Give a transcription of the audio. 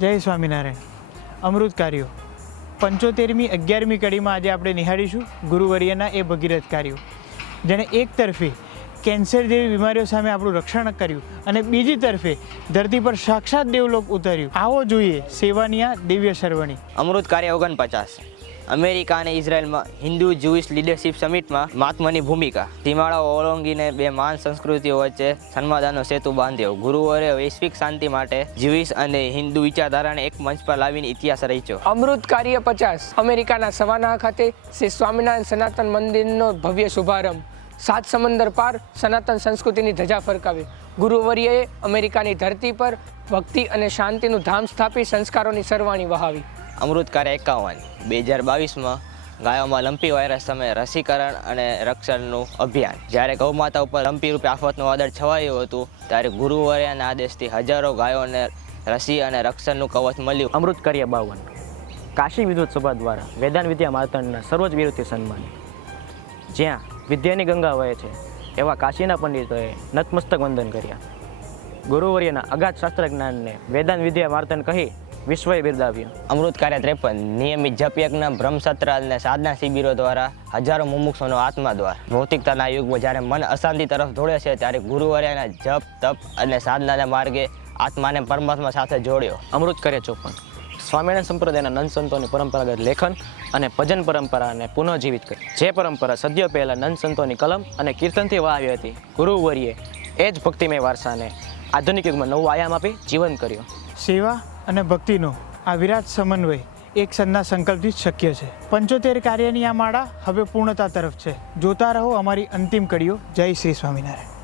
જય સ્વામિનારાયણ. અમૃત કાર્યો 75મી 11મી કડીમાં આજે આપણે નિહાળીશું ગુરુવર્યના એ ભગીરથ કાર્યો, જેણે એક તરફે કેન્સર જેવી બીમારીઓ સામે આપણું રક્ષણ કર્યું અને બીજી તરફે ધરતી પર સાક્ષાત દેવલોક ઉતાર્યું. આવો જોઈએ સેવાની આ દિવ્ય સર્વણી. અમૃત કાર્ય 49. અમેરિકા અને ઇઝરાયલમાં હિન્દુ જ્યુઇશ લીડરશિપ સમિટમાં મહાત્માની ભૂમિકા. સીમાડાઓ ઓળંગીને બે મહાન સંસ્કૃતિઓ વચ્ચે સંવાદનો સેતુ બાંધ્યો. ગુરુવરે વૈશ્વિક શાંતિ માટે જ્યુઇશ અને હિન્દુ વિચારધારાને એક મંચ પર લાવીને ઇતિહાસ રચ્યો. અમૃત કાર્ય 50. અમેરિકાના સવાના ખાતે શ્રી સ્વામિનારાયણ સનાતન મંદિરનો ભવ્ય શુભારંભ. 7 સમંદર પાર સનાતન સંસ્કૃતિની ધજા ફરકાવી. ગુરુવર્યએ અમેરિકાની ધરતી પર ભક્તિ અને શાંતિનું ધામ સ્થાપી સંસ્કારોની સરવાણી વહાવી. અમૃત કાર્ય 51. 2022માં ગાયોમાં લંપી વાયરસ સામે રસીકરણ અને રક્ષણનું અભિયાન. જ્યારે ગૌમાતા ઉપર લંપી રૂપે આફતનું વાદળ છવાયું હતું, ત્યારે ગુરુવર્યના આદેશથી હજારો ગાયોને રસી અને રક્ષણનું કવચ મળ્યું. અમૃત કાર્ય 52. કાશી વિદ્વત સભા દ્વારા વેદાંત વિદ્યા માર્તંડના સર્વોચ્ચ બિરુદથી સન્માનિત. જ્યાં વિદ્યાની ગંગા વહે છે એવા કાશીના પંડિતોએ નતમસ્તક વંદન કર્યા. ગુરુવર્યના અગાધ શાસ્ત્ર જ્ઞાનને વેદાંત વિદ્યા માર્તંડ કહી વિશ્વએ બિરદાવ્યું. અમૃત કાર્ય 53. નિયમિત જપયજ્ઞ, બ્રહ્મસત્ર અને સાધના શિબિરો દ્વારા હજારો મુમુક્ષોનો આત્મા દ્વાર. ભૌતિકતાના યુગમાં જ્યારે મન અશાંતિ તરફ દોડે છે, ત્યારે ગુરુવર્યના જપ, તપ અને સાધનાના માર્ગે આત્માને પરમાત્મા સાથે જોડ્યો. અમૃત કાર્ય 54. સ્વામિનારાયણ સંપ્રદાયના નંદ સંતોની પરંપરાગત લેખન અને ભજન પરંપરાને પુનઃજીવિત કરી. જે પરંપરા સદીઓ પહેલાં નંદ સંતોની કલમ અને કીર્તનથી વહાવી હતી, ગુરુવર્યે એ જ ભક્તિમય વારસાને આધુનિક યુગમાં નવું આયામ આપી જીવન કર્યું. સેવા અને ભક્તિનો આ વિરાટ સમન્વય એક સંતના સંકલ્પથી જ શક્ય છે. 75 કાર્યની આ માળા હવે પૂર્ણતા તરફ છે. જોતા રહો અમારી અંતિમ કડીઓ. જય શ્રી સ્વામિનારાયણ.